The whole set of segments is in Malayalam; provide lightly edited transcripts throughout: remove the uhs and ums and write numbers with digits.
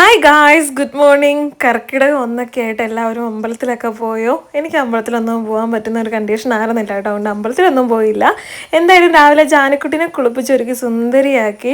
Hi guys, good morning. Karkidakam ഒന്നൊക്കെ ആയിട്ട് എല്ലാവരും അമ്പലത്തിലൊക്കെ പോയോ? എനിക്ക് അമ്പലത്തിലൊന്നും പോകാൻ പറ്റുന്ന ഒരു കണ്ടീഷൻ ആയിരുന്നില്ല കേട്ടോ, അതുകൊണ്ട് അമ്പലത്തിലൊന്നും പോയില്ല. എന്തായാലും രാവിലെ ജാനക്കുട്ടിനെ കുളിപ്പിച്ചൊരുക്കി സുന്ദരിയാക്കി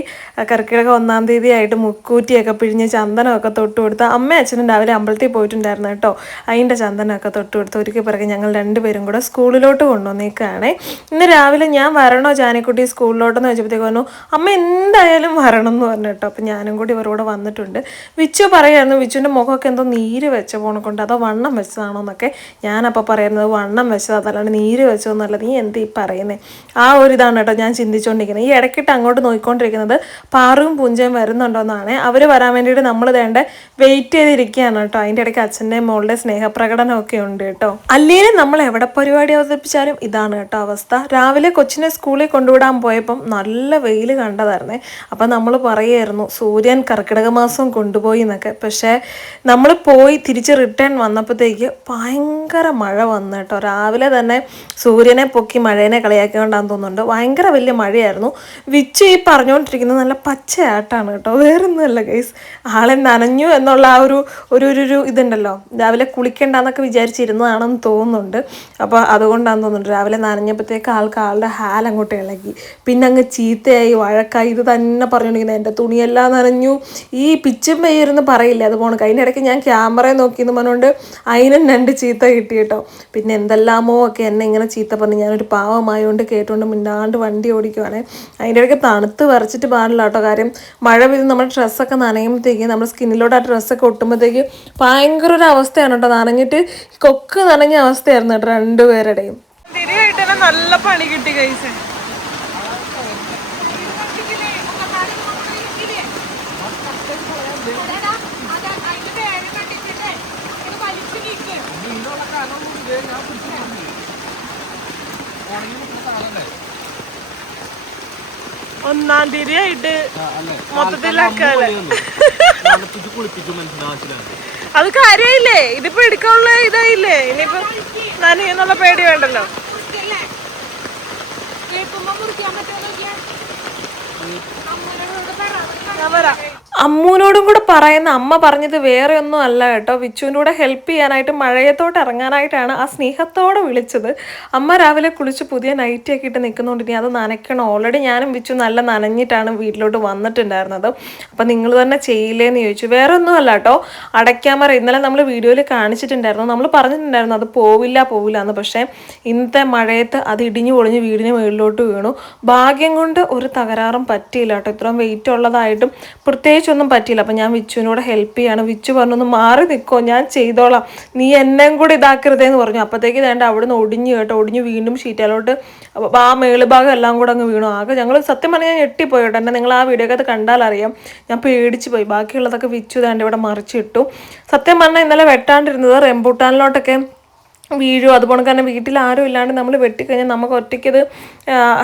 കർക്കിടകം 1-ാം തീയതി ആയിട്ട് മുക്കൂറ്റിയൊക്കെ പിഴിഞ്ഞ് ചന്ദനമൊക്കെ തൊട്ട് കൊടുത്ത് അമ്മയും അച്ഛനും രാവിലെ അമ്പലത്തിൽ പോയിട്ടുണ്ടായിരുന്നു കേട്ടോ. അതിൻ്റെ ചന്ദനമൊക്കെ തൊട്ട് കൊടുത്ത് ഒരുക്കി പിറകെ ഞങ്ങൾ രണ്ടുപേരും കൂടെ സ്കൂളിലോട്ട് കൊണ്ടുവന്നേക്കാണേ. ഇന്ന് രാവിലെ ഞാൻ വരണോ ജാനക്കുട്ടി സ്കൂളിലോട്ടെന്ന് വെച്ചപ്പോഴത്തേക്ക് പറഞ്ഞു അമ്മ എന്തായാലും വരണം എന്ന് പറഞ്ഞു കേട്ടോ. അപ്പം ഞാനും കൂടി ഇവരോട് വന്നിട്ടുണ്ട്. വിച്ചു പറയായിരുന്നു വിച്ചുവിൻ്റെ മുഖമൊക്കെ എന്തോ നീര് വെച്ച പോണ കൊണ്ട് അതോ വണ്ണം വെച്ചതാണോ എന്നൊക്കെ. ഞാനപ്പോൾ പറയുന്നത് വണ്ണം വെച്ചത് അതല്ലാണ്ട് നീര് വെച്ചതെന്നല്ല, നീ എന്ത് ഈ പറയുന്നത്, ആ ഒരു ഇതാണ് കേട്ടോ ഞാൻ ചിന്തിച്ചുകൊണ്ടിരിക്കുന്നത്. ഈ ഇടയ്ക്കിട്ട് അങ്ങോട്ട് നോക്കിക്കൊണ്ടിരിക്കുന്നത് പാറും പൂഞ്ചയും വരുന്നുണ്ടോ എന്നാണ്. അവർ വരാൻ വേണ്ടിയിട്ട് നമ്മൾ വേണ്ട വെയിറ്റ് ചെയ്തിരിക്കുകയാണ് കേട്ടോ. അതിൻ്റെ ഇടയ്ക്ക് അച്ഛൻ്റെയും മോളുടെ സ്നേഹപ്രകടനമൊക്കെ ഉണ്ട് കേട്ടോ. അല്ലെങ്കിൽ നമ്മൾ എവിടെ പരിപാടി അവതരിപ്പിച്ചാലും ഇതാണ് കേട്ടോ അവസ്ഥ. രാവിലെ കൊച്ചിനെ സ്കൂളിൽ കൊണ്ടുവിടാൻ പോയപ്പം നല്ല വെയിൽ കണ്ടതായിരുന്നേ. അപ്പം നമ്മൾ പറയുമായിരുന്നു സൂര്യൻ കർക്കിടക മാസം കൊണ്ടുപോയി എന്നൊക്കെ. പക്ഷേ നമ്മൾ പോയി തിരിച്ച് റിട്ടേൺ വന്നപ്പോഴത്തേക്ക് ഭയങ്കര മഴ വന്നു കേട്ടോ. രാവിലെ തന്നെ സൂര്യനെ പൊക്കി മഴേനെ കളിയാക്കിക്കൊണ്ടാന്ന് തോന്നുന്നുണ്ട്. ഭയങ്കര വലിയ മഴയായിരുന്നു. വിച്ച് ഈ പറഞ്ഞുകൊണ്ടിരിക്കുന്നത് നല്ല പച്ചയാട്ടാണ് കേട്ടോ, വേറൊന്നുമല്ല ഗൈസ്. ആളെ നനഞ്ഞു എന്നുള്ള ആ ഒരു ഇതുണ്ടല്ലോ, രാവിലെ കുളിക്കണ്ടെന്നൊക്കെ വിചാരിച്ചിരുന്നതാണെന്ന് തോന്നുന്നുണ്ട്. അപ്പോൾ അതുകൊണ്ടാണെന്ന് തോന്നുന്നുണ്ട് രാവിലെ നനഞ്ഞപ്പോഴത്തേക്ക് ആളുടെ അങ്ങോട്ട് ഇളകി, പിന്നെ അങ്ങ് ചീത്തയായി വഴക്കായി ഇത് തന്നെ പറഞ്ഞുകൊണ്ടിരിക്കുന്നത്. എൻ്റെ തുണിയെല്ലാം നനഞ്ഞു, ഈ പിച്ചും പെയ്യരുന്ന് പറയില്ല അതുപോലെ. അതിൻ്റെ ഇടയ്ക്ക് ഞാൻ ക്യാമറയെ നോക്കിയെന്ന് പറഞ്ഞുകൊണ്ട് അതിനും 2 ചീത്ത കിട്ടി കേട്ടോ. പിന്നെ എന്തെല്ലാമോ ഒക്കെ എന്നെ ഇങ്ങനെ ചീത്ത പറഞ്ഞ് ഞാനൊരു പാവമായതുകൊണ്ട് കേട്ടുകൊണ്ട് മിണ്ടാണ്ട് വണ്ടി ഓടിക്കുവാണേ. അതിൻ്റെ ഇടയ്ക്ക് തണുത്ത് വരച്ചിട്ട് പാടില്ല കേട്ടോ. കാര്യം മഴ പെയ്ത് നമ്മുടെ ഡ്രസ്സൊക്കെ നനയുമ്പോഴത്തേക്ക് നമ്മുടെ സ്കിന്നിലോട്ട് ആ ഡ്രസ്സൊക്കെ ഒട്ടുമ്പോഴത്തേക്ക് ഭയങ്കര ഒരു അവസ്ഥയാണ് കേട്ടോ. നനഞ്ഞിട്ട് കൊക്ക് നനഞ്ഞ അവസ്ഥയായിരുന്നു കേട്ടോ രണ്ടുപേരുടെയും. നല്ല പണി കിട്ടി കൈസ്. ഒന്നാം തീയതി ആയിട്ട് മൊത്തത്തിലാക്കാല്ലേ, അത് കാര്യമില്ലേ. ഇതിപ്പോ എടുക്കാനുള്ള ഇതായില്ലേ, ഇനിയിപ്പോ നനയെന്നുള്ള പേടി വേണ്ടല്ലോ. ഞാൻ വരാം. അമ്മൂനോടും കൂടെ പറയുന്ന അമ്മ പറഞ്ഞത് വേറെ ഒന്നും അല്ല കേട്ടോ. വിച്ചുവിൻ്റെ കൂടെ ഹെൽപ്പ് ചെയ്യാനായിട്ട് മഴയത്തോട്ട് ഇറങ്ങാനായിട്ടാണ് ആ സ്നേഹത്തോടെ വിളിച്ചത്. അമ്മ രാവിലെ കുളിച്ച് പുതിയ നൈറ്റിയൊക്കെ ഇട്ട് നിൽക്കുന്നതുകൊണ്ട് ഇനി അത് നനയ്ക്കണം. ഓൾറെഡി ഞാനും വിച്ചു നല്ല നനഞ്ഞിട്ടാണ് വീട്ടിലോട്ട് വന്നിട്ടുണ്ടായിരുന്നത്. അപ്പം നിങ്ങൾ തന്നെ ചെയ്യില്ലേന്ന് ചോദിച്ചു. വേറെ ഒന്നും അല്ല കേട്ടോ, അടയ്ക്കാമറ ഇന്നലെ നമ്മൾ വീഡിയോയിൽ കാണിച്ചിട്ടുണ്ടായിരുന്നു. നമ്മൾ പറഞ്ഞിട്ടുണ്ടായിരുന്നു അത് പോവില്ല എന്ന്. പക്ഷേ ഇന്നത്തെ മഴയത്ത് അത് ഇടിഞ്ഞു പൊളിഞ്ഞ് വീടിന് മുകളിലോട്ട് വീണു. ഭാഗ്യം കൊണ്ട് ഒരു തകരാറും പറ്റിയില്ല കേട്ടോ. ഇത്രയും വെയിറ്റ് ഉള്ളതായിട്ടും പ്രത്യേകിച്ചൊന്നും പറ്റിയില്ല. അപ്പം ഞാൻ വിച്ചുവിനോട് ഹെൽപ്പ് ചെയ്യാണ്. വിച്ചു പറഞ്ഞൊന്ന് മാറി നിൽക്കോ, ഞാൻ ചെയ്തോളാം, നീ എന്നെയും കൂടി ഇതാക്കരുതേന്ന് പറഞ്ഞു. അപ്പോഴത്തേക്ക് വേണ്ട അവിടുന്ന് ഒടിഞ്ഞു കേട്ടോ. ഒടിഞ്ഞ് വീണ്ടും ഷീറ്റിലോട്ട് ആ മേളുഭാഗം എല്ലാം കൂടെ അങ്ങ് വീണു. ആകെ ഞങ്ങൾ സത്യം പറഞ്ഞാൽ ഞാൻ ഞെട്ടിപ്പോയി കേട്ടോ. എന്നെ നിങ്ങൾ ആ വീഡിയോക്കകത്ത് കണ്ടാലറിയാം, ഞാൻ പേടിച്ച് പോയി. ബാക്കിയുള്ളതൊക്കെ വിച്ചു വേണ്ട ഇവിടെ മറിച്ചിട്ടു. സത്യം പറഞ്ഞാൽ ഇന്നലെ വെട്ടാണ്ടിരുന്നത് റെമ്പൂട്ടാനിലോട്ടൊക്കെ വീഴും. അതുപോലെ തന്നെ വീട്ടിൽ ആരും ഇല്ലാണ്ട് നമ്മൾ വെട്ടിക്കഴിഞ്ഞാൽ നമുക്ക് ഒറ്റയ്ക്കത്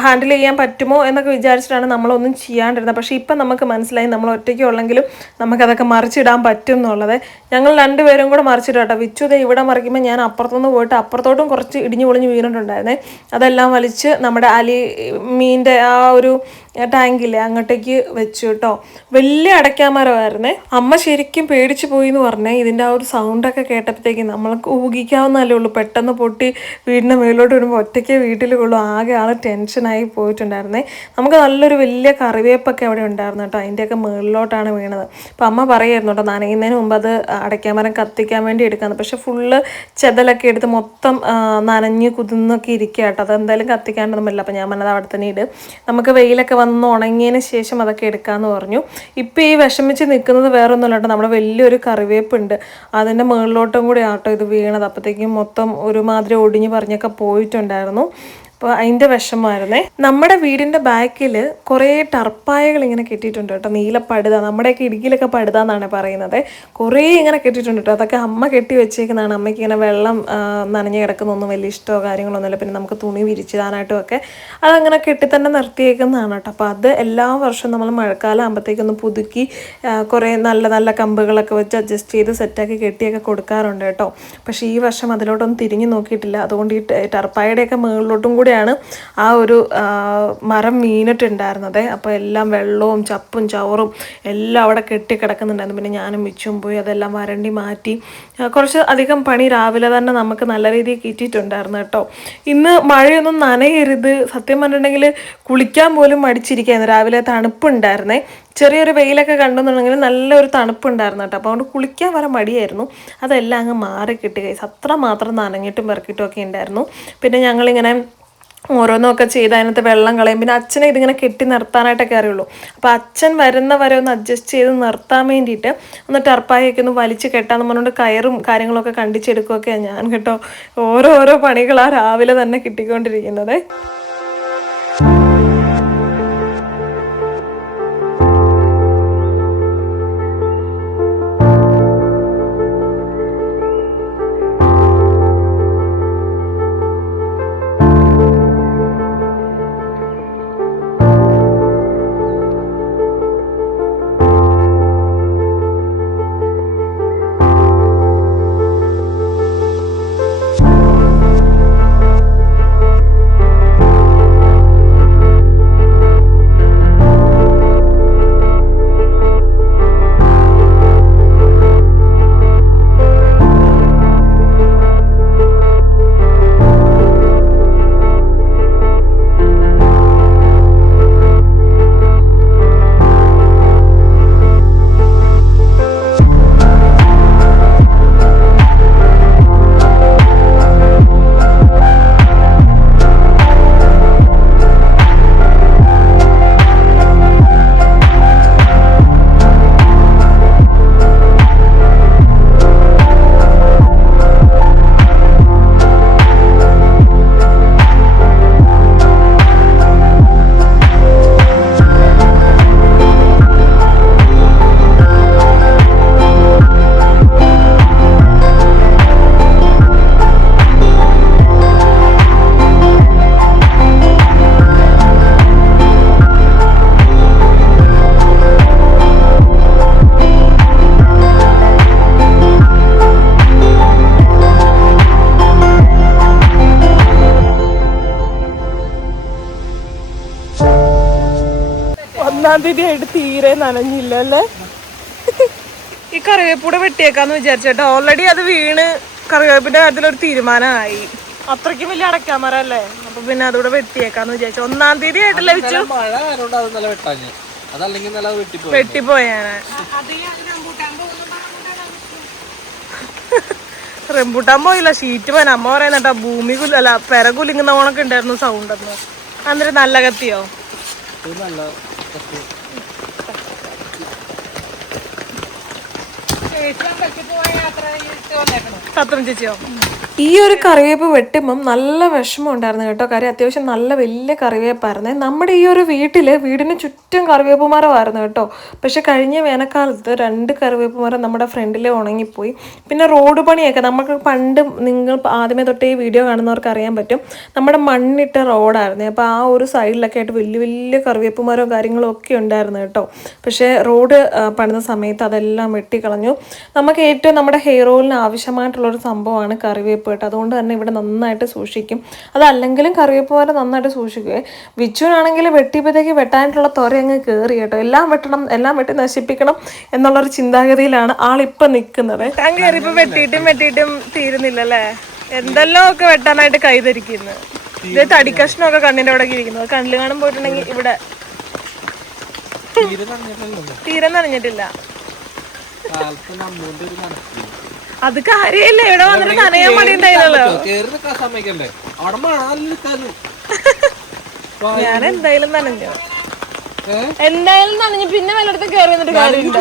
ഹാൻഡിൽ ചെയ്യാൻ പറ്റുമോ എന്നൊക്കെ വിചാരിച്ചിട്ടാണ് നമ്മളൊന്നും ചെയ്യാണ്ടിരുന്നത്. പക്ഷേ ഇപ്പം നമുക്ക് മനസ്സിലായി നമ്മൾ ഒറ്റയ്ക്ക് ഉള്ളെങ്കിലും നമുക്കതൊക്കെ മറിച്ചിടാൻ പറ്റും എന്നുള്ളത്. ഞങ്ങൾ രണ്ടുപേരും കൂടെ മറിച്ചിട്ട് കേട്ടോ. വിച്ചുത ഇവിടെ മറിക്കുമ്പോൾ ഞാൻ അപ്പുറത്തുനിന്ന് പോയിട്ട് അപ്പുറത്തോട്ടും കുറച്ച് ഇടിഞ്ഞു പൊളിഞ്ഞ് വീണിട്ടുണ്ടായിരുന്നേ. അതെല്ലാം വലിച്ച് നമ്മുടെ മീൻ്റെ ആ ഒരു ടാങ്കില്ലേ അങ്ങോട്ടേക്ക് വെച്ചു കേട്ടോ. വലിയ അടയ്ക്കാമരമായിരുന്നേ. അമ്മ ശരിക്കും പേടിച്ചു പോയി എന്ന് പറഞ്ഞേ. ഇതിൻ്റെ ആ ഒരു സൗണ്ടൊക്കെ കേട്ടപ്പോഴത്തേക്കും നമ്മൾക്ക് ഊഹിക്കാവുന്നതല്ലേ ഉള്ളൂ. പെട്ടെന്ന് പൊട്ടി വീടിൻ്റെ മേലോട്ട് വരുമ്പോൾ ഒറ്റയ്ക്ക് വീട്ടിൽ കൊള്ളു. ആകെ ആൾ ടെൻഷനായി പോയിട്ടുണ്ടായിരുന്നേ. നമുക്ക് നല്ലൊരു വലിയ കറിവേപ്പൊക്കെ അവിടെ ഉണ്ടായിരുന്നു കേട്ടോ. അതിൻ്റെയൊക്കെ മുകളിലോട്ടാണ് വീണത്. അപ്പം അമ്മ പറയായിരുന്നു കേട്ടോ നനയുന്നതിന് മുമ്പ് അത് അടയ്ക്കാമരം കത്തിക്കാൻ വേണ്ടി എടുക്കാമെന്ന്. പക്ഷെ ഫുള്ള് ചെതലൊക്കെ എടുത്ത് മൊത്തം നനഞ്ഞ് കുതിർന്നൊക്കെ ഇരിക്കുക കേട്ടോ. അതെന്തായാലും കത്തിക്കാണ്ടൊന്നും പറ്റില്ല. അപ്പം ഞാൻ പറഞ്ഞത് അവിടെ തന്നെ ഇട്, നമുക്ക് വെയിലൊക്കെ വന്ന് ഉണങ്ങിയതിന് ശേഷം അതൊക്കെ എടുക്കാമെന്ന് പറഞ്ഞു. ഇപ്പം ഈ വിഷമിച്ച് നിൽക്കുന്നത് വേറെ ഒന്നുമില്ല കേട്ടോ. നമ്മുടെ വലിയൊരു കറിവേപ്പുണ്ട്, അതിൻ്റെ മുകളിലോട്ടും കൂടി ആട്ടോ ഇത് വീണത്. അപ്പോഴത്തേക്കും മൊത്തം ഒരുമാതിരി ഒടിഞ്ഞ് പറഞ്ഞൊക്കെ പോയിട്ടുണ്ടായിരുന്നു. അപ്പോൾ അതിൻ്റെ വിഷമമായിരുന്നേ. നമ്മുടെ വീടിൻ്റെ ബാക്കിൽ കുറേ ടർപ്പായകൾ ഇങ്ങനെ കെട്ടിയിട്ടുണ്ട് കേട്ടോ. നീലപ്പടുത, നമ്മുടെയൊക്കെ ഇടുക്കിയിലൊക്കെ പടുത എന്നാണ് പറയുന്നത്. കുറേ ഇങ്ങനെ കെട്ടിയിട്ടുണ്ട് കേട്ടോ. അതൊക്കെ അമ്മ കെട്ടി വെച്ചേക്കുന്നതാണ്. അമ്മയ്ക്ക് ഇങ്ങനെ വെള്ളം നനഞ്ഞ് കിടക്കുന്നൊന്നും വലിയ ഇഷ്ടമോ കാര്യങ്ങളൊന്നുമില്ല. പിന്നെ നമുക്ക് തുണി വിരിച്ചിടാനായിട്ടും ഒക്കെ അതങ്ങനെ കെട്ടി തന്നെ നിർത്തിയേക്കുന്നതാണ് കേട്ടോ. അപ്പോൾ അത് എല്ലാ വർഷവും നമ്മൾ മഴക്കാലം ആകുമ്പോഴത്തേക്കൊന്ന് പുതുക്കി കുറേ നല്ല നല്ല കമ്പുകളൊക്കെ വെച്ച് അഡ്ജസ്റ്റ് ചെയ്ത് സെറ്റാക്കി കെട്ടിയൊക്കെ കൊടുക്കാറുണ്ട് കേട്ടോ. പക്ഷേ ഈ വർഷം അതിലോട്ടൊന്നും തിരിഞ്ഞു നോക്കിയിട്ടില്ല. അതുകൊണ്ട് ഈ ടർപ്പായുടെയൊക്കെ മുകളിലോട്ടും കൂടി കൂടെയാണ് ആ ഒരു മരം വീണിട്ടുണ്ടായിരുന്നത്. അപ്പോൾ എല്ലാം വെള്ളവും ചപ്പും ചവറും എല്ലാം അവിടെ കെട്ടിക്കിടക്കുന്നുണ്ടായിരുന്നു. പിന്നെ ഞാനും മിച്ചും പോയി അതെല്ലാം വരണ്ടി മാറ്റി. കുറച്ച് അധികം പണി രാവിലെ തന്നെ നമുക്ക് നല്ല രീതിയിൽ കിട്ടിയിട്ടുണ്ടായിരുന്നു കേട്ടോ. ഇന്ന് മഴയൊന്നും നനയരുത്, സത്യം പറഞ്ഞിട്ടുണ്ടെങ്കിൽ കുളിക്കാൻ പോലും മടിച്ചിരിക്കുകയായിരുന്നു. രാവിലെ തണുപ്പുണ്ടായിരുന്നേ, ചെറിയൊരു വെയിലൊക്കെ കണ്ടെന്നുണ്ടെങ്കിൽ നല്ലൊരു തണുപ്പുണ്ടായിരുന്നു കേട്ടോ. അപ്പോൾ അതുകൊണ്ട് കുളിക്കാൻ വരെ മടിയായിരുന്നു. അതെല്ലാം അങ്ങ് മാറി കിട്ടി ഗൈസ്. അത്രമാത്രം നനഞ്ഞിട്ടും പെറുക്കിയിട്ടും ഒക്കെ ഉണ്ടായിരുന്നു. പിന്നെ ഞങ്ങളിങ്ങനെ ഓരോന്നൊക്കെ ചെയ്ത് അതിനകത്ത് വെള്ളം കളയും. പിന്നെ അച്ഛനെ ഇതിങ്ങനെ കെട്ടി നിർത്താനായിട്ടൊക്കെ അറിയുള്ളൂ. അപ്പോൾ അച്ഛൻ വരുന്ന വരെ ഒന്ന് അഡ്ജസ്റ്റ് ചെയ്ത് നിർത്താൻ വേണ്ടിയിട്ട് ഒന്ന് ടർപ്പായൊക്കെ ഒന്ന് വലിച്ച് കെട്ടാന്ന് പറഞ്ഞുകൊണ്ട് കയറും കാര്യങ്ങളൊക്കെ കണ്ടിച്ചെടുക്കുകയൊക്കെയാണ് ഞാൻ കേട്ടോ. ഓരോരോ പണികളാണ് രാവിലെ തന്നെ കിട്ടിക്കൊണ്ടിരിക്കുന്നത്. തീയതിയായിട്ട് തീരെ നനഞ്ഞില്ല അല്ലേ. ഈ കറിവേപ്പൂടെ വെട്ടിയേക്കാന്ന് വിചാരിച്ചേട്ടോ. ഓൾറെഡി അത് വീണ് കറിവേപ്പിന്റെ കാര്യത്തിലൊരു തീരുമാനമായി. അത്രയ്ക്കും വലിയ അടയ്ക്കാമരം അല്ലേ. അപ്പൊ പിന്നെ അതൂടെ വെട്ടിയേക്കാന്ന് വിചാരിച്ചു. 1-ാം തീയതി ആയിട്ട് ലഭിച്ചു. വെട്ടിപ്പോയാന് റംബൂട്ടാൻ പോയില്ല, ഷീറ്റ് പോയാൻ. അമ്മ പറയുന്നേട്ടാ ഭൂമി അല്ല പെര കുലുങ്ങുന്ന ഓണൊക്കെ ഉണ്ടായിരുന്നു സൗണ്ട് എന്ന്. അന്നേരം നല്ല കത്തിയോ? ചേച്ചിയോ? ഈ ഒരു കറിവേപ്പ് വെട്ടുമ്പം നല്ല വിഷമം ഉണ്ടായിരുന്നു കേട്ടോ. കാര്യം അത്യാവശ്യം നല്ല വലിയ കറിവേപ്പായിരുന്നേ. നമ്മുടെ ഈ ഒരു വീടിന് ചുറ്റും കറിവേപ്പ് മരമായിരുന്നു കേട്ടോ. പക്ഷെ കഴിഞ്ഞ വേനൽക്കാലത്ത് 2 കറിവേപ്പ് മരം നമ്മുടെ ഫ്രണ്ടിലെ ഉണങ്ങിപ്പോയി. പിന്നെ റോഡ് പണിയൊക്കെ നമുക്ക് പണ്ട്, നിങ്ങൾ ആദ്യമേ തൊട്ടേ ഈ വീഡിയോ കാണുന്നവർക്ക് അറിയാൻ പറ്റും, നമ്മുടെ മണ്ണിട്ട റോഡായിരുന്നു. അപ്പോൾ ആ ഒരു സൈഡിലൊക്കെ ആയിട്ട് വലിയ വലിയ കറിവേപ്പ് മരവും കാര്യങ്ങളും ഒക്കെ ഉണ്ടായിരുന്നു കേട്ടോ. പക്ഷേ റോഡ് പണിത സമയത്ത് അതെല്ലാം വെട്ടിക്കളഞ്ഞു. നമുക്ക് ഏറ്റവും നമ്മുടെ ഹെയർ ഓയിലിന് ആവശ്യമായിട്ടുള്ളൊരു സംഭവമാണ് കറിവേപ്പ് കേട്ടോ. അതുകൊണ്ട് തന്നെ ഇവിടെ നന്നായിട്ട് സൂക്ഷിക്കും. അതല്ലെങ്കിലും കറിവേപ്പ് മരം നന്നായിട്ട് സൂക്ഷിക്കുകയെ. വിച്ചുവിനാണെങ്കിൽ വെട്ടിയപ്പോഴത്തേക്ക് വെട്ടാനായിട്ടുള്ള ത്വര അങ്ങ് കയറി കേട്ടോ. എല്ലാം വെട്ടണം, എല്ലാം വെട്ടി നശിപ്പിക്കണം എന്നുള്ളൊരു ചിന്താഗതിയിലാണ് ആളിപ്പം നിൽക്കുന്നത്. ഞാൻ കയറിയപ്പോൾ വെട്ടിയിട്ടും തീരുന്നില്ലല്ലേ. എന്തെല്ലാം ഒക്കെ വെട്ടാനായിട്ട് കൈധരിക്കുന്നു. ഇത് തടിക്കഷ്ണമൊക്കെ കണ്ണിൻ്റെ അവിടെ ഇരിക്കുന്നത്. കണ്ണിൽ കാണാൻ പോയിട്ടുണ്ടെങ്കിൽ ഇവിടെ തീരെ നനഞ്ഞിട്ടില്ല. അത് കാര്യല്ലേ, ഇവിടെ വന്നിട്ട് നനയാൻ മടി ഉണ്ടായില്ലല്ലോ. ഞാൻ എന്തായാലും നനഞ്ഞു, പിന്നെ വല്ലയിടത്ത് കയറി വന്നിട്ട് കാര്യമില്ല.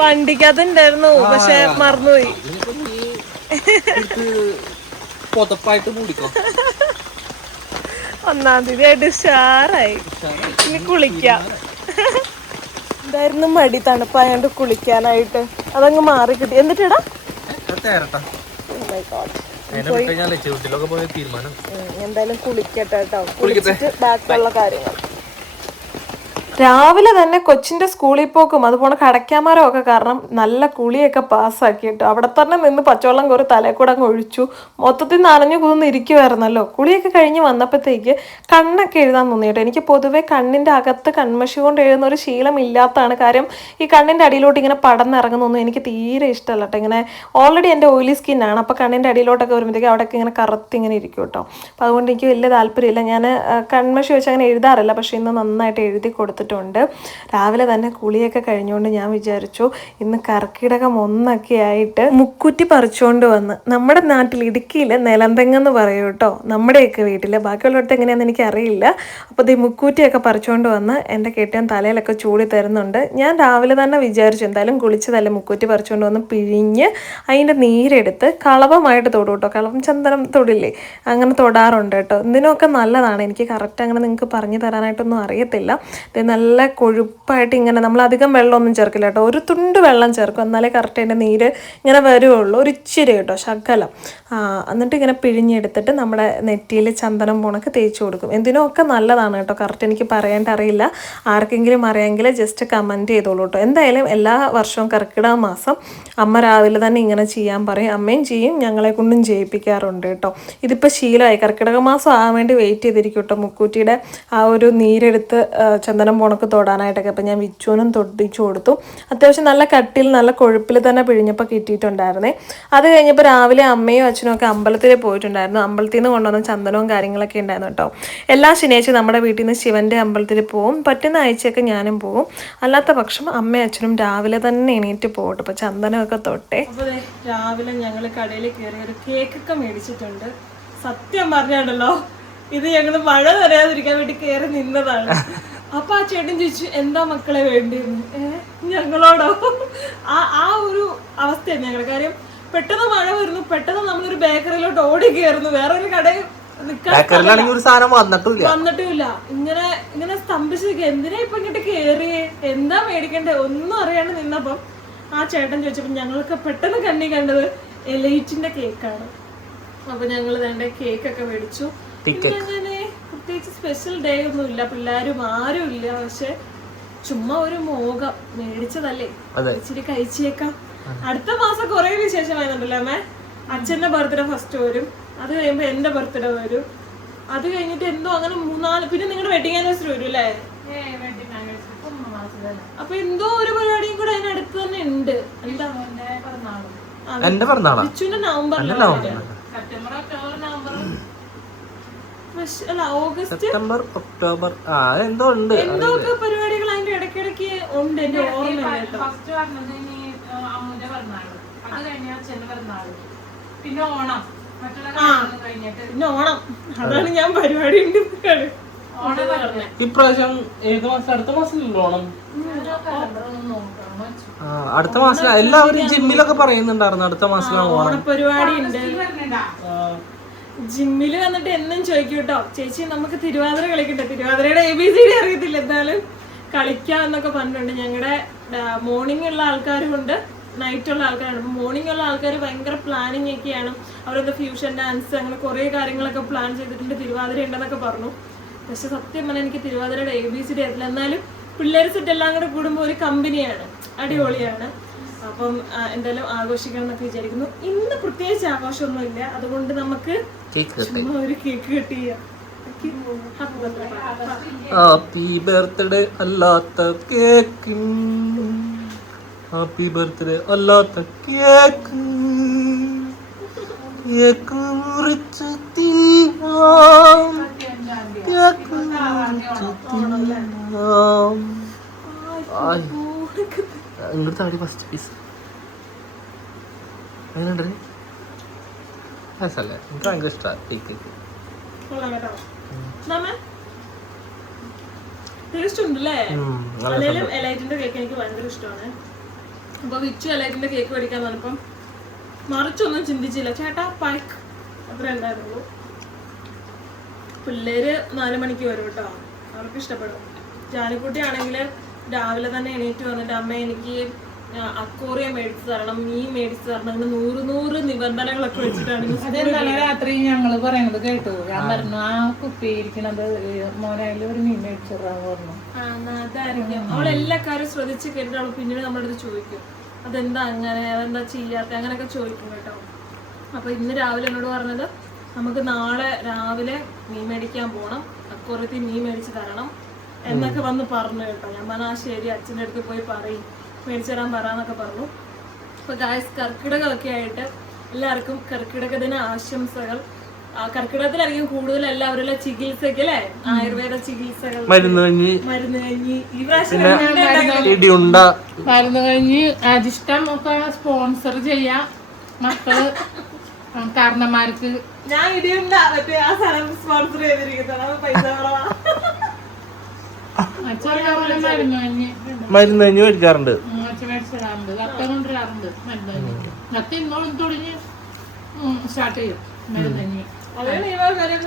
വണ്ടിക്കകത്ത് ഉണ്ടായിരുന്നു, പക്ഷെ മറന്നുപോയി. 1-ാം തീയതി ആയിട്ട് ഉഷാറായി. ഇനി കുളിക്കാം. എന്തായിരുന്നു മടി, തണുപ്പായോണ്ട് കുളിക്കാനായിട്ട്. അതങ്ങ് മാറി കിട്ടി. എന്നിട്ടിടാ എന്തായാലും കുളിക്കട്ടെ കേട്ടോ. കുളിച്ചിട്ട് ബാക്കിയുള്ള കാര്യങ്ങൾ. രാവിലെ തന്നെ കൊച്ചിൻ്റെ സ്കൂളിൽ പോക്കും അതുപോലെ കടയ്ക്കാമരം ഒക്കെ കാരണം നല്ല കുളിയൊക്കെ പാസ്സാക്കി കേട്ടോ. അവിടെ തന്നെ നിന്ന് പച്ചവെള്ളം കോരി തലയിൽ കൂടെ അങ്ങ് ഒഴിച്ചു. മൊത്തത്തിൽ നനഞ്ഞു കുതിർന്ന് ഇരിക്കുമായിരുന്നല്ലോ. കുളിയൊക്കെ കഴിഞ്ഞ് വന്നപ്പോഴത്തേക്ക് കണ്ണൊക്കെ എഴുതാൻ തോന്നി കേട്ടോ. എനിക്ക് പൊതുവേ കണ്ണിൻ്റെ അകത്ത് കൺമഷി കൊണ്ട് എഴുതുന്ന ഒരു ശീലം ഇല്ലാത്തതാണ്. കാര്യം ഈ കണ്ണിൻ്റെ അടിയിലോട്ട് ഇങ്ങനെ പടന്നിറങ്ങുന്നൊന്നും എനിക്ക് തീരെ ഇഷ്ടമല്ല കേട്ടോ. ഇങ്ങനെ ഓൾറെഡി എൻ്റെ ഓയിലി സ്കിന്നാണ്. അപ്പോൾ കണ്ണിൻ്റെ അടിയിലോട്ടൊക്കെ വരുമ്പോഴത്തേക്ക് അവിടെയൊക്കെ ഇങ്ങനെ കറുത്തിങ്ങനെ ഇരിക്കും കേട്ടോ. അപ്പോൾ അതുകൊണ്ട് എനിക്ക് വലിയ താല്പര്യമില്ല. ഞാൻ കൺമഷി വെച്ച് അങ്ങനെ എഴുതാറില്ല. പക്ഷേ ഇന്ന് നന്നായിട്ട് എഴുതി കൊടുത്തിട്ടുണ്ട്. രാവിലെ തന്നെ കുളിയൊക്കെ കഴിഞ്ഞുകൊണ്ട് ഞാൻ വിചാരിച്ചു ഇന്ന് കർക്കിടകം 1 ആയിട്ട് മുക്കുറ്റി പറിച്ചുകൊണ്ട് വന്ന്, നമ്മുടെ നാട്ടിൽ ഇടുക്കിയിൽ നിലന്തെങ്ങെന്ന് പറയും കേട്ടോ, നമ്മുടെയൊക്കെ വീട്ടിൽ, ബാക്കിയുള്ളവർക്ക് എങ്ങനെയാണെന്ന് എനിക്കറിയില്ല. അപ്പോൾ ഈ മുക്കൂറ്റിയൊക്കെ പറിച്ചുകൊണ്ട് വന്ന് എൻ്റെ കെട്ടിയൻ തലയിലൊക്കെ ചൂടി തരുന്നുണ്ട്. ഞാൻ രാവിലെ തന്നെ വിചാരിച്ചു എന്തായാലും കുളിച്ചതല്ലേ, മുക്കൂറ്റി പറിച്ചുകൊണ്ട് വന്ന് പിഴിഞ്ഞ് അതിൻ്റെ നീരെടുത്ത് കളവമായിട്ട് തൊടും കേട്ടോ. കളം ചന്ദനം തൊടില്ലേ, അങ്ങനെ തൊടാറുണ്ട് കേട്ടോ. ഇതിനൊക്കെ നല്ലതാണ്. എനിക്ക് കറക്റ്റ് അങ്ങനെ നിങ്ങൾക്ക് പറഞ്ഞു തരാനായിട്ടൊന്നും അറിയത്തില്ല. ഇത് നല്ല കൊഴുപ്പായിട്ട് ഇങ്ങനെ, നമ്മൾ അധികം വെള്ളമൊന്നും ചേർക്കില്ല കേട്ടോ. ഒരു തുണ്ട് വെള്ളം ചേർക്കും, എന്നാലേ കറക്റ്റ് അതിൻ്റെ നീര് ഇങ്ങനെ വരുള്ളൂ. ഒരു ഇച്ചിരി കേട്ടോ, ശകലം. എന്നിട്ട് ഇങ്ങനെ പിഴിഞ്ഞെടുത്തിട്ട് നമ്മുടെ നെറ്റിയിൽ ചന്ദനം പോണക്ക് തേച്ച് കൊടുക്കും. എന്തിനൊക്കെ നല്ലതാണ് കേട്ടോ. കറക്റ്റ് എനിക്ക് പറയാനായിട്ട് അറിയില്ല. ആർക്കെങ്കിലും അറിയാമെങ്കിൽ ജസ്റ്റ് കമൻറ്റ് ചെയ്തോളൂ കേട്ടോ. എന്തായാലും എല്ലാ വർഷവും കർക്കിടക മാസം അമ്മ രാവിലെ തന്നെ ഇങ്ങനെ ചെയ്യാൻ പറയും. അമ്മയും ചെയ്യും, ഞങ്ങളെ കൊണ്ടും ചെയ്യിപ്പിക്കാറുണ്ട് കേട്ടോ. ഇതിപ്പോൾ ശീലമായി. കർക്കിടക മാസം ആകാൻ വേണ്ടി വെയിറ്റ് ചെയ്തിരിക്കും കേട്ടോ. മുക്കൂറ്റിയുടെ ആ ഒരു നീരെടുത്ത് ചന്ദനം പോണക്ക് തൊടാനായിട്ടൊക്കെ. അപ്പോൾ ഞാൻ വിച്ചുവിനും തൊട്ടിച്ചു കൊടുത്തു. അത്യാവശ്യം നല്ല കട്ടിയിൽ നല്ല കൊഴുപ്പിൽ തന്നെ പിഴിഞ്ഞപ്പോൾ കിട്ടിയിട്ടുണ്ടായിരുന്നേ. അത് കഴിഞ്ഞപ്പോൾ രാവിലെ അമ്മയും അച്ഛനും ഒക്കെ അമ്പലത്തിൽ പോയിട്ടുണ്ടായിരുന്നു. അമ്പലത്തിൽ നിന്ന് കൊണ്ടുവന്ന ചന്ദനവും കാര്യങ്ങളൊക്കെ ഉണ്ടായിരുന്നു കേട്ടോ. എല്ലാ ശനിയാഴ്ചയും നമ്മുടെ വീട്ടിൽ നിന്ന് ശിവൻ്റെ അമ്പലത്തിൽ പോവും. പറ്റുന്ന ആഴ്ചയൊക്കെ ഞാനും പോവും. അല്ലാത്ത പക്ഷം അമ്മയും അച്ഛനും രാവിലെ തന്നെ എണീറ്റ് പോകട്ടെ. അപ്പോൾ ചന്ദനമൊക്കെ തൊട്ടെ. അപ്പോൾ രാവിലെ ഞങ്ങൾ കടയിൽ കയറി ഒരു കേക്കൊക്കെ മേടിച്ചിട്ടുണ്ട്. സത്യം പറഞ്ഞാണ്ടല്ലോ, ഇത് ഞങ്ങൾ മഴ വരാതിരിക്കാൻ വേണ്ടി കയറി നിന്നതാണ്. അപ്പൊ ആ ചേട്ടൻ ചോദിച്ചു എന്താ മക്കളെ വേണ്ടിയിരുന്നു. ഞങ്ങളോടോ ആ ഒരു അവസ്ഥയാണ് ഞങ്ങളുടെ. കാര്യം പെട്ടെന്ന് മഴ വരുന്നു, പെട്ടെന്ന് നമ്മളൊരു ബേക്കറിയിലോട്ട് ഓടി കയറുന്നു, വേറെ ഒരു കടയിൽ വന്നിട്ടുമില്ല. ഇങ്ങനെ സ്തംഭിച്ച് നിൽക്കുക. എന്തിനാ ഇപ്പൊ ഇങ്ങോട്ട് കേറിയേ, എന്താ മേടിക്കണ്ടേ ഒന്നും അറിയാണ്ട് നിന്നപ്പം ആ ചേട്ടൻ ചോദിച്ചപ്പോ ഞങ്ങൾക്ക് പെട്ടെന്ന് കണ്ണി കണ്ടത് എലൈറ്റിന്റെ കേക്കാണ്. അപ്പൊ ഞങ്ങൾ വേണ്ട കേക്കൊക്കെ മേടിച്ചു. അങ്ങനെ പ്രത്യേകിച്ച് സ്പെഷ്യൽ ഡേ ഒന്നും ഇല്ല, പിള്ളേരും ആരും ഇല്ല. പക്ഷെ ചുമ്മാ ഒരു മോഹം മേടിച്ചതല്ലേ, ഇച്ചിരി കഴിച്ചേക്കാം. അടുത്ത മാസം കുറെ വിശേഷം വരുന്നുണ്ടല്ലോ അമ്മേ. അച്ഛന്റെ ബർത്ത്ഡേ ഫസ്റ്റ് വരും, അത് കഴിയുമ്പോ എന്റെ ബർത്ത്ഡേ വരും, അത് കഴിഞ്ഞിട്ട് എന്തോ അങ്ങനെ 3-4, പിന്നെ നിങ്ങളുടെ വെഡിങ് ആനിവേഴ്സറി വരും അല്ലേ. അപ്പൊ എന്തോ ഒരു പരിപാടിയും കൂടെ അതിനടുത്ത് തന്നെ ഉണ്ട്. എന്താ എന്റെ പിറന്നാളാ നവംബറിലാണ്. സെപ്റ്റംബർ ഒക്ടോബർ എന്തോ ഉണ്ട്, എന്തൊക്കെ പരിപാടികൾ അതിന്റെ ഇടയ്ക്കിടയ്ക്ക് ഉണ്ട്. എന്റെ ഓർമ്മ പിന്നെ ഓണം, അതാണ് ഞാൻ പരിപാടി ഉണ്ട്. ഇപ്രാവശ്യം ഏത് മാസം? അടുത്ത മാസമല്ലോ ഓണം. അടുത്ത മാസം എല്ലാവരും ജിമ്മിലൊക്കെ പറയുന്നുണ്ടായിരുന്നു അടുത്ത മാസമാണ് ഓണം പരിപാടി ഉണ്ട്. ജിമ്മില് വന്നിട്ട് എന്നും ചോദിക്കും കേട്ടോ, ചേച്ചി നമുക്ക് തിരുവാതിര കളിക്കട്ടെ. തിരുവാതിരയുടെ ABCD അറിയത്തില്ല, എന്തായാലും കളിക്കാം എന്നൊക്കെ പറഞ്ഞിട്ടുണ്ട്. ഞങ്ങളുടെ മോർണിംഗ് ഉള്ള ആൾക്കാരും ഉണ്ട്, നൈറ്റ് ഉള്ള ആൾക്കാരുണ്ട്. മോർണിംഗ് ഉള്ള ആൾക്കാർ ഭയങ്കര പ്ലാനിങ് ഒക്കെയാണ്. അവരെന്താ ഫ്യൂഷൻ ഡാൻസ് അങ്ങനെ കുറേ കാര്യങ്ങളൊക്കെ പ്ലാൻ ചെയ്തിട്ടുണ്ട്. തിരുവാതിര ഉണ്ടെന്നൊക്കെ പറഞ്ഞു. പക്ഷെ സത്യം പറഞ്ഞാൽ എനിക്ക് തിരുവാതിരയുടെ ABCD അറിയില്ല. എന്നാലും പിള്ളേർ സെറ്റ് എല്ലാം കൂടെ കൂടുമ്പോൾ ഒരു കമ്പനിയാണ്, അടിപൊളിയാണ്. അപ്പം എന്തായാലും ആഘോഷിക്കണം എന്നൊക്കെ വിചാരിക്കുന്നു. ഇന്ന് പ്രത്യേകിച്ച് ആഘോഷമൊന്നുമില്ല, അതുകൊണ്ട് നമുക്ക് ഒരു കേക്ക് കട്ട് ചെയ്യാം. ഹാപ്പി ബർത്ത്ഡേ അല്ലാത്ത കേക്ക്, ഹാപ്പി ബർത്ത്ഡേ അല്ലാത്ത കേക്ക്, കേക്ക് മുറിച്ച് തിന്നാം, കേക്ക് മുറിച്ച് തിന്നാം. ഇങ്ങോട്ട് താടി ഫസ്റ്റ് പീസ് എങ്ങനെയുണ്ട്? രസമല്ലേ? എനിക്ക് ഭയങ്കര ഇഷ്ടമാണ് കേക്ക്. ടേസ്റ്റ് ഉണ്ടല്ലേ? അല്ലെങ്കിലും എലൈറ്റിന്റെ കേക്ക് എനിക്ക് ഭയങ്കര ഇഷ്ടമാണ്. അപ്പൊ വിച്ചു എലൈറ്റിന്റെ കേക്ക് മേടിക്കാൻ പറഞ്ഞപ്പം മറിച്ചൊന്നും ചിന്തിച്ചില്ല, ചേട്ടാ പാക്ക് അത്ര ഉണ്ടായിരുന്നുള്ളൂ. പിള്ളേര് 4 മണിക്ക് വരും കേട്ടോ, അവർക്ക് ഇഷ്ടപ്പെടും. ജാനിക്കുട്ടി ആണെങ്കിൽ രാവിലെ തന്നെ എണീറ്റ് വന്നിട്ട് അമ്മ എനിക്ക് അക്വേറിയം മേടിച്ചു തരണം, മീൻ മേടിച്ചു തരണം, അങ്ങനെ 100 നിബന്ധനകളൊക്കെ വെച്ചിട്ടാണ്. അതെന്താണ് രാത്രി ഞങ്ങള് പറയണത് കേട്ടു. ഞാൻ പറഞ്ഞു ആ കുപ്പി ഇരിക്കണത് മോനായാലും ഒരു മീൻ മേടിച്ചിടാന്ന് പറഞ്ഞു. അതായിരിക്കും അവളെല്ലാ കാര്യം ശ്രദ്ധിച്ച് കേട്ടിട്ട് അവൾ പിന്നീട് നമ്മുടെ അടുത്ത് ചോദിക്കും അതെന്താ അങ്ങനെ, അതെന്താ ചെയ്യാത്ത, അങ്ങനെയൊക്കെ ചോദിക്കും കേട്ടോ. അപ്പൊ ഇന്ന് രാവിലെ എന്നോട് പറഞ്ഞത് നമുക്ക് നാളെ രാവിലെ മീൻ മേടിക്കാൻ പോകണം, അക്വേറിയത്തിൽ മീൻ മേടിച്ച് തരണം എന്നൊക്കെ വന്ന് പറഞ്ഞു കേട്ടോ. ഞാൻ പറഞ്ഞാൽ ശരി, അച്ഛൻ്റെ അടുത്ത് പോയി പറയും, മേടിച്ചു തരാൻ പറയാന്നൊക്കെ പറഞ്ഞു. അപ്പൊ ഗായ്സ്, കർക്കിടകമൊക്കെ ആയിട്ട് എല്ലാവർക്കും കർക്കിടക ദിന ആശംസകൾ. കർക്കിടകത്തിലായിരിക്കും കൂടുതൽ എല്ലാവരും ചികിത്സക്ക് അല്ലെ, ആയുർവേദ ചികിത്സകൾ, മരുന്ന് കഞ്ഞി. ഈ പ്രാവശ്യം മരുന്ന് കഴിഞ്ഞ് അരിഷ്ടം ഒക്കെ സ്പോൺസർ ചെയ്യാം മക്കള് കാരണന്മാർക്ക്. ഞാൻ ഇടിയുണ്ട മറ്റേ ആ സാധനം സ്പോൺസർ ചെയ്തിരിക്കുന്നത് പൈസ മരുന്ന് കഞ്ഞി മേടിക്കാറുണ്ട്, മേടിച്ചിടാറുണ്ട്, കത്ത കൊണ്ടുവരാറുണ്ട്. മരുന്ന് കഞ്ഞി കത്ത ഇന്നോളം തുടങ്ങി സ്റ്റാർട്ട് ചെയ്യും മരുന്ന് കഞ്ഞി.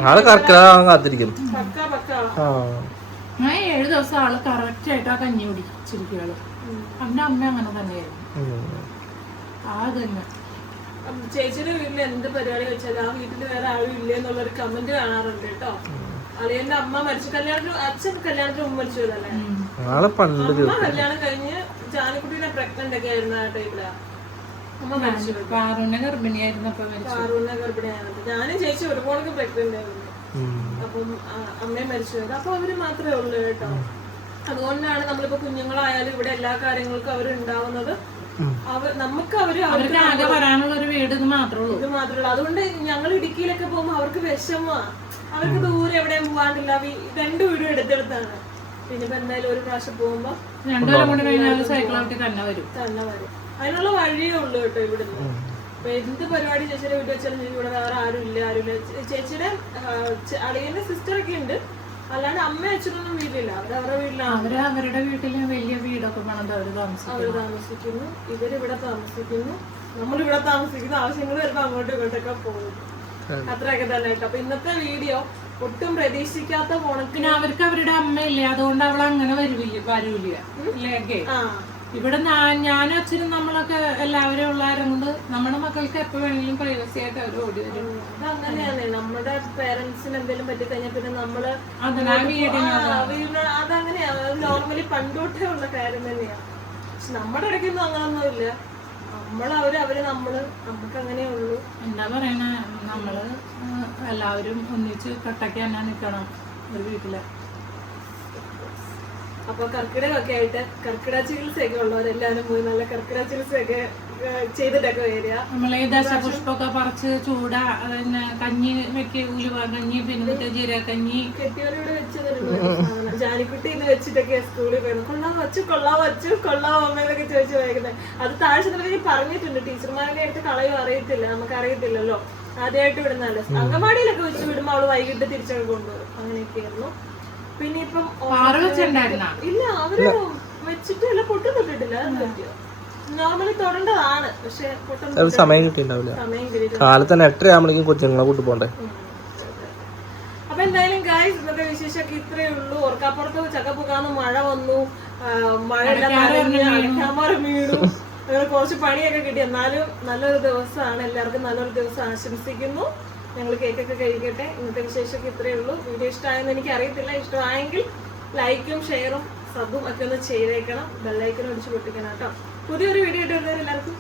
ആള് കർക്കിടകം കാത്തിരിക്കും. ഞാൻ 7 ദിവസം ആള് കറക്റ്റ് ആയിട്ട് ആ കഞ്ഞി കുടിച്ചിരിക്കുകയാണ്. അവന്റെ അമ്മ അങ്ങനെ തന്നെയായിരുന്നു. ആ തന്നെ ചേച്ചിയുടെ വീട്ടിൽ എന്ത് പരിപാടി വെച്ചാൽ ആ വീട്ടിൽ വേറെ ആരും ഇല്ല എന്നുള്ളൊരു കമന്റ് കാണാറുണ്ട് കേട്ടോ. അളിയന്റെ അമ്മ മരിച്ചു, അച്ഛൻ കല്യാണത്തിന് മുമ്പ് മരിച്ചതല്ലേ, അമ്മ കല്യാണം കഴിഞ്ഞ് ജാനക്കുട്ടീനെ പ്രഗ്നന്റ് ഒക്കെ ആയിരുന്നു ആ ടൈമിലാ അമ്മ മരിച്ചു. പാറുവിനെ ഗർഭിണിയായിരുന്നപ്പോ ഞാനും ചേച്ചി ഒരുപാട് പ്രഗ്നന്റ് ആയിരുന്നു. അപ്പം അമ്മയും മരിച്ചു. അപ്പൊ അവര് മാത്രമേ ഉള്ളൂ കേട്ടോ. അതുകൊണ്ടാണ് നമ്മളിപ്പോ കുഞ്ഞുങ്ങളായാലും ഇവിടെ എല്ലാ കാര്യങ്ങൾക്കും അവരുണ്ടാവുന്നത്. നമുക്ക് അവർക്ക് ആകെ വരാനുള്ള ഒരു വീട് ഇത് മാത്രമേ ഉള്ളൂ. അതുകൊണ്ട് ഞങ്ങൾ ഇടുക്കിയിലൊക്കെ പോകുമ്പോ അവർക്ക് വിഷമമാ, അവർക്ക് ദൂരെ എവിടെയും പോകാണ്ടില്ല, 2 വീടും എടുത്തെടുത്താണ്. പിന്നെ ഇപ്പൊ എന്തായാലും ഒരു പ്രാവശ്യം പോകുമ്പോ 2 കൊല്ലം കൂടി കഴിഞ്ഞാൽ സൈക്കിളായിട്ട് തന്നെ വരും. അതിനുള്ള വഴിയേ ഉള്ളൂ കേട്ടോ ഇവിടുന്ന്. അപ്പൊ എന്ത് പരിപാടി ചേച്ചിയുടെ വീട്ടിൽ വെച്ചാലും ഇവിടെ വേറെ ആരുമില്ല. ചേച്ചിയുടെ അളിയന്റെ സിസ്റ്ററൊക്കെ ഉണ്ട്, അല്ലാണ്ട് അമ്മ അച്ഛനൊന്നും വീട്ടിലില്ല. അവരവരുടെ വീട്ടിലാണ്. അവരുടെ വീട്ടില് വലിയ വീടൊക്കെ പണിത് അവര് താമസിക്കുന്നു. ഇവരിവിടെ താമസിക്കുന്നു, നമ്മളിവിടെ താമസിക്കുന്നു. ആവശ്യങ്ങൾ വരുമ്പോ അങ്ങോട്ടും ഇങ്ങോട്ടൊക്കെ പോകും. അത്രയൊക്കെ തന്നെ കേട്ടോ. അപ്പൊ ഇന്നത്തെ വീഡിയോ ഒട്ടും പ്രതീക്ഷിക്കാത്ത പിന്നെ അവർക്ക് അവരുടെ അമ്മയില്ലേ, അതുകൊണ്ട് അവൾ അങ്ങനെ വരൂല. ഇവിടെ ഞാനും അച്ഛനും നമ്മളൊക്കെ എല്ലാവരും ഉള്ളാരും കൊണ്ട് നമ്മുടെ മക്കൾക്ക് എപ്പോ വേണമെങ്കിലും പ്രൈവസി ആയിട്ട് അവർ ഓടി വരും. അതങ്ങനെയാണ്. നമ്മുടെ പേരൻസിന് എന്തെങ്കിലും പറ്റി കഴിഞ്ഞാൽ പിന്നെ നമ്മള് അതങ്ങനെയാണ്. നോർമലി പണ്ടോട്ടേ ഉള്ള കാര്യം തന്നെയാണ്. പക്ഷെ നമ്മുടെ ഇടയ്ക്കൊന്നും അങ്ങനൊന്നുമില്ല. അവര് നമ്മള് നമുക്ക് അങ്ങനെ ഉള്ളൂ. എന്താ പറയണ, നമ്മള് എല്ലാവരും ഒന്നിച്ച് കട്ടക്ക് തന്നെ നിക്കണം ഒരു വീട്ടില്. അപ്പൊ കർക്കിടകമൊക്കെ ആയിട്ട് കർക്കിടക ചികിത്സയൊക്കെ ഉള്ളവരെല്ലാരും പോയി നല്ല കർക്കിടക ചികിത്സയൊക്കെ ചെയ്തിട്ടൊക്കെ വരിക. നമ്മളീ ദശപുഷ്പമൊക്കെ പറിച്ച് ചൂട, പിന്നെ കഞ്ഞി വെക്ക്, ഉലുവ കഞ്ഞി, പിന്നെ ജീരകഞ്ഞി. കെട്ടിയോരോട് വെച്ച് തരുന്നു. ജാനിക്കുട്ടി ഇത് വെച്ചിട്ടൊക്കെ സ്കൂളിൽ പോയിരുന്നു. കൊള്ളാം അമ്മ എന്നൊക്കെ ചോദിച്ചു വായിക്കുന്നത്. അത് താഴെ ചെന്നപ്പോഴേക്ക് പറഞ്ഞിട്ടുണ്ട്. ടീച്ചർമാരുടെ അടുത്ത് കളയോ അറിയത്തില്ല, നമുക്ക് അറിയത്തില്ലല്ലോ, ആദ്യമായിട്ട് വിടുന്നല്ലേ. അങ്കമാടിയിലൊക്കെ വെച്ച് വിടുമ്പോ അവള് വൈകിട്ട് തിരിച്ചൊക്കെ കൊണ്ടുവരും. അങ്ങനെയൊക്കെയായിരുന്നു. പിന്നെ ഇപ്പം ഇല്ല, അവര് വെച്ചിട്ടില്ല, പൊട്ടും തൊട്ടിട്ടില്ല. അത് പറ്റിയോ? നോർമലി തൊടേണ്ടതാണ്, പക്ഷെ സമയം കിട്ടിയിട്ടുണ്ടാവില്ല. കാലത്ത് തന്നെ 8:30 ആകുമ്പോഴേക്കും കൊച്ചുങ്ങളെ കൂട്ടി പോണ്ടേ. അപ്പൊ എന്തായാലും ഗായ്സ്, ഇന്നത്തെ വിശേഷമൊക്കെ ഇത്രയേ ഉള്ളൂ. ഓർക്കാപ്പുറത്ത് ചക്കപ്പൂക്കാന്ന് മഴ വന്നു, മഴയെല്ലാം അടക്കാമരം വീണു, അങ്ങനെ കുറച്ച് പണിയൊക്കെ കിട്ടി. എന്നാലും നല്ലൊരു ദിവസമാണ്. എല്ലാവർക്കും നല്ലൊരു ദിവസം ആശംസിക്കുന്നു. ഞങ്ങൾ കേക്കൊക്കെ കഴിക്കട്ടെ. ഇന്നത്തെ വിശേഷമൊക്കെ ഇത്രയേ ഉള്ളൂ. വീഡിയോ ഇഷ്ടമായെന്ന് എനിക്ക് അറിയത്തില്ല. ഇഷ്ടമായെങ്കിൽ ലൈക്കും ഷെയറും സബും ഒക്കെ ഒന്ന് ചെയ്തേക്കണം. ബെല്ലൈക്കനും അടിച്ച് പൊട്ടിക്കണം കേട്ടോ. പുതിയൊരു വീഡിയോ ഇട്ട് വരുന്നവരെല്ലാവർക്കും